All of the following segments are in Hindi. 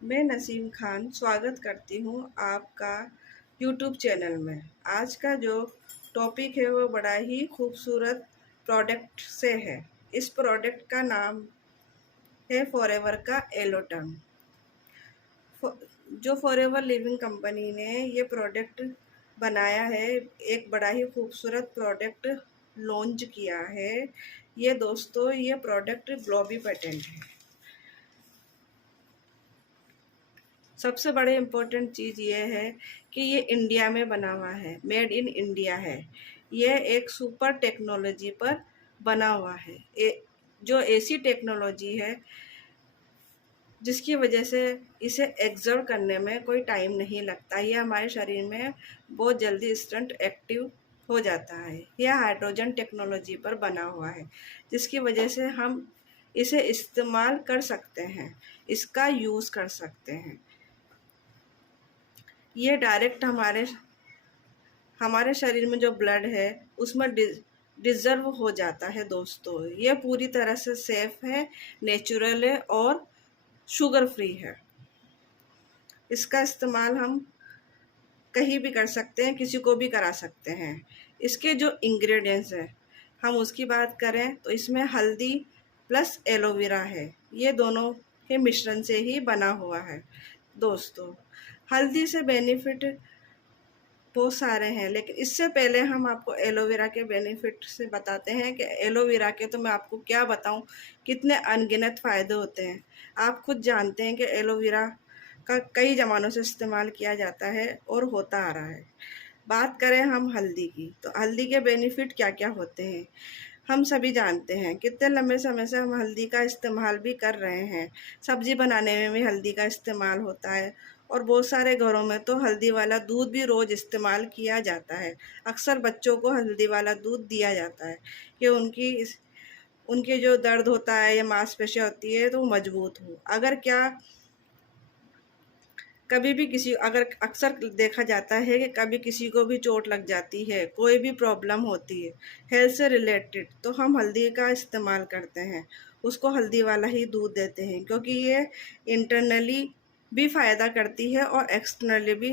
मैं नसीम खान स्वागत करती हूँ आपका यूट्यूब चैनल में। आज का जो टॉपिक है वो बड़ा ही खूबसूरत प्रोडक्ट से है। इस प्रोडक्ट का नाम है फॉरएवर का एलोटर्म। जो फॉरएवर लिविंग कंपनी ने ये प्रोडक्ट बनाया है, एक बड़ा ही खूबसूरत प्रोडक्ट लॉन्च किया है। ये दोस्तों, ये प्रोडक्ट ग्लोबी पेटेंट है। सबसे बड़ी इम्पोर्टेंट चीज़ ये है कि ये इंडिया में बना हुआ है, मेड इन इंडिया है। ये एक सुपर टेक्नोलॉजी पर बना हुआ है। जो ऐसी टेक्नोलॉजी है जिसकी वजह से इसे एग्जर्ट करने में कोई टाइम नहीं लगता। ये हमारे शरीर में बहुत जल्दी इंस्टेंट एक्टिव हो जाता है। यह हाइड्रोजन टेक्नोलॉजी पर बना हुआ है, जिसकी वजह से हम इसे इस्तेमाल कर सकते हैं, इसका यूज़ कर सकते हैं। ये डायरेक्ट हमारे हमारे शरीर में जो ब्लड है उसमें डिज़र्व हो जाता है। दोस्तों, ये पूरी तरह से सेफ है, नेचुरल है और शुगर फ्री है। इसका इस्तेमाल हम कहीं भी कर सकते हैं, किसी को भी करा सकते हैं। इसके जो इंग्रेडिएंट्स हैं, हम उसकी बात करें तो इसमें हल्दी प्लस एलोवेरा है। ये दोनों के मिश्रण से ही बना हुआ है। दोस्तों, हल्दी से बेनिफिट बहुत सारे हैं, लेकिन इससे पहले हम आपको एलोवेरा के बेनिफिट से बताते हैं कि एलोवेरा के तो मैं आपको क्या बताऊं, कितने अनगिनत फ़ायदे होते हैं। आप खुद जानते हैं कि एलोवेरा का कई ज़मानों से इस्तेमाल किया जाता है और होता आ रहा है। बात करें हम हल्दी की, तो हल्दी के बेनिफिट क्या क्या होते हैं हम सभी जानते हैं। कितने लंबे समय से हम हल्दी का इस्तेमाल भी कर रहे हैं। सब्ज़ी बनाने में भी हल्दी का इस्तेमाल होता है और बहुत सारे घरों में तो हल्दी वाला दूध भी रोज़ इस्तेमाल किया जाता है। अक्सर बच्चों को हल्दी वाला दूध दिया जाता है कि उनके जो दर्द होता है या मांसपेशियाँ होती है तो वो मजबूत हो। अगर क्या कभी भी अगर अक्सर देखा जाता है कि कभी किसी को भी चोट लग जाती है, कोई भी प्रॉब्लम होती है हेल्थ से रिलेटेड, तो हम हल्दी का इस्तेमाल करते हैं, उसको हल्दी वाला ही दूध देते हैं, क्योंकि ये इंटरनली भी फ़ायदा करती है और एक्सटर्नली भी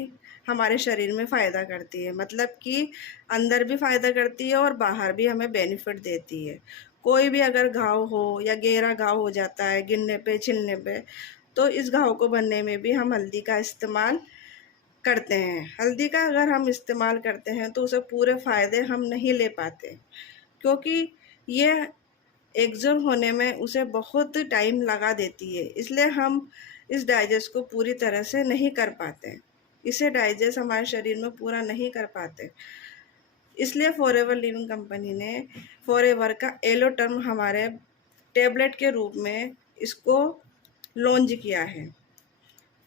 हमारे शरीर में फ़ायदा करती है। मतलब कि अंदर भी फ़ायदा करती है और बाहर भी हमें बेनिफिट देती है। कोई भी अगर घाव हो या गहरा घाव हो जाता है गिरने पे छिलने पे, तो इस घाव को भरने में भी हम हल्दी का इस्तेमाल करते हैं। हल्दी का अगर हम इस्तेमाल करते हैं तो उसे पूरे फ़ायदे हम नहीं ले पाते, क्योंकि ये एग्जॉस्ट होने में उसे बहुत टाइम लगा देती है। इसलिए हम इस डाइजेस्ट को पूरी तरह से नहीं कर पाते, इसे डाइजेस्ट हमारे शरीर में पूरा नहीं कर पाते। इसलिए फॉरएवर लिविंग कंपनी ने फॉरएवर का एलोटर्म हमारे टेबलेट के रूप में इसको लॉन्च किया है।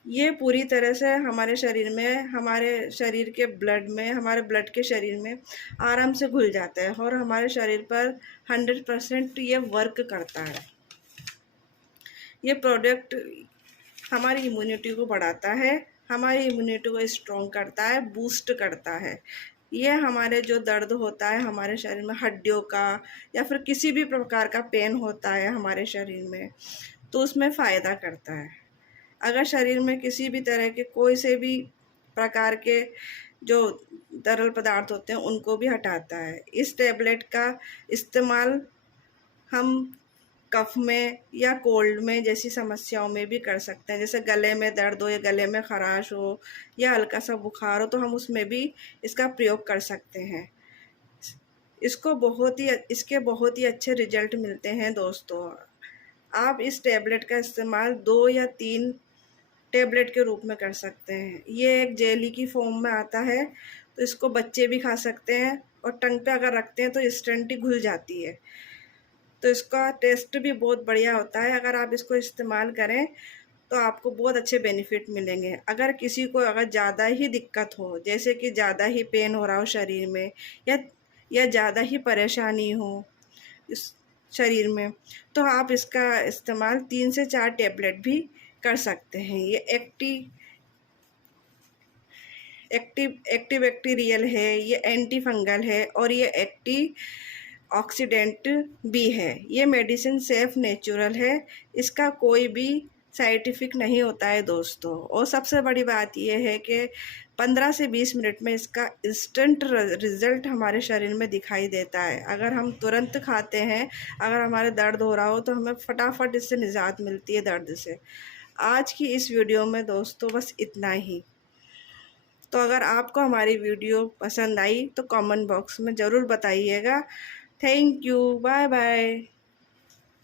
ये पूरी तरह से हमारे शरीर में, हमारे शरीर के ब्लड में, हमारे ब्लड के शरीर में आराम से घुल जाता है और हमारे शरीर पर 100% ये वर्क करता है। ये प्रोडक्ट हमारी इम्यूनिटी को बढ़ाता है, हमारी इम्यूनिटी को स्ट्रॉन्ग करता है, बूस्ट करता है। ये हमारे जो दर्द होता है हमारे शरीर में, हड्डियों का या फिर किसी भी प्रकार का पेन होता है हमारे शरीर में, तो उसमें फ़ायदा करता है। अगर शरीर में किसी भी तरह के कोई से भी प्रकार के जो तरल पदार्थ होते हैं उनको भी हटाता है। इस टैबलेट का इस्तेमाल हम कफ में या कोल्ड में जैसी समस्याओं में भी कर सकते हैं। जैसे गले में दर्द हो या गले में खराश हो या हल्का सा बुखार हो, तो हम उसमें भी इसका प्रयोग कर सकते हैं। इसके बहुत ही अच्छे रिजल्ट मिलते हैं। दोस्तों, आप इस टैबलेट का इस्तेमाल 2 या 3 टैबलेट के रूप में कर सकते हैं। ये एक जेली की फॉर्म में आता है, तो इसको बच्चे भी खा सकते हैं और टंग पे अगर रखते हैं तो इंस्टेंट ही घुल जाती है। तो इसका टेस्ट भी बहुत बढ़िया होता है। अगर आप इसको इस्तेमाल करें तो आपको बहुत अच्छे बेनिफिट मिलेंगे। अगर किसी को अगर ज़्यादा ही दिक्कत हो, जैसे कि ज़्यादा ही पेन हो रहा हो शरीर में या ज़्यादा ही परेशानी हो इस शरीर में, तो आप इसका इस्तेमाल 3 से 4 टैबलेट भी कर सकते हैं। ये एक्टिव बैक्टीरियल है, ये एंटी फंगल है और ये एक्टिव ऑक्सीडेंट भी है। ये मेडिसिन सेफ नेचुरल है, इसका कोई भी साइंटिफिक नहीं होता है दोस्तों। और सबसे बड़ी बात यह है कि 15 से 20 मिनट में इसका इंस्टेंट रिजल्ट हमारे शरीर में दिखाई देता है। अगर हम तुरंत खाते हैं, अगर हमारे दर्द हो रहा हो तो हमें फटाफट इससे निजात मिलती है दर्द से। आज की इस वीडियो में दोस्तों बस इतना ही। तो अगर आपको हमारी वीडियो पसंद आई तो कमेंट बॉक्स में ज़रूर बताइएगा। Thank you, bye bye.